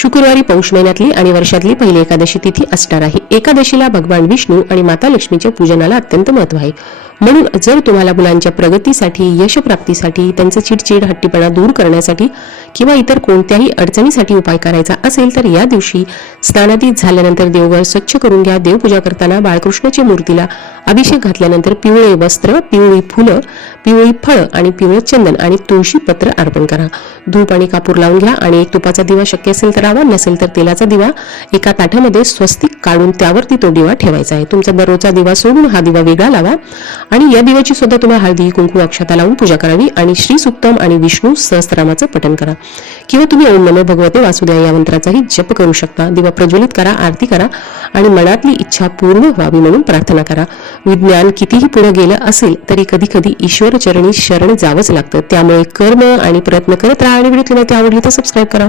शुक्रवारी पौष महिन्यातली आणि वर्षातली पहिली एकादशी तिथी असणार आहे. एकादशीला भगवान विष्णू आणि माता लक्ष्मीच्या पूजनाला अत्यंत महत्त्व आहे. म्हणून जर तुम्हाला मुलांच्या प्रगतीसाठी यशप्राप्तीसाठी त्यांचं चिडचिड हट्टीपणा दूर करण्यासाठी किंवा इतर कोणत्याही अडचणीसाठी उपाय करायचा असेल तर या दिवशी स्नानातीत झाल्यानंतर देवघर स्वच्छ करून घ्या. देवपूजा करताना बाळकृष्णाच्या मूर्तीला अभिषेक घातल्यानंतर पिवळे वस्त्र पिवळी फुलं पिवळी फळं आणि पिवळे चंदन आणि तुळशी पत्र अर्पण करा. धूप आणि कापूर लावून घ्या आणि एक तुपाचा दिवा शक्य असेल तर आवा नसेल तर तेलाचा दिवा एका ताटामध्ये स्वस्तिक काढून त्यावरती तो दिवा ठेवायचा आहे. तुमचा दररोजचा दिवा सोडून हा दिवा वेगळा लावा. आणि या दिव्याची सुद्धा तुम्ही हळदी कुंकू अक्षता लावून पूजा करावी आणि श्री सुक्तम आणि विष्णू सहस्त्रामाचं पठन करा. किंवा तुम्ही ओम नमो भगवते वासुदेव या मंत्राचाही जप करू शकता. दिवा प्रज्वलित करा आरती करा आणि मनातली इच्छा पूर्ण व्हावी म्हणून प्रार्थना करा. विज्ञान कितीही पुढे गेलं असेल तरी कधी कधी ईश्वर चरणी शरण जावंच लागतं. त्यामुळे कर्म आणि प्रयत्न करत राहा आणि व्हिडिओ तुम्हाला आवडली तर सबस्क्राईब करा.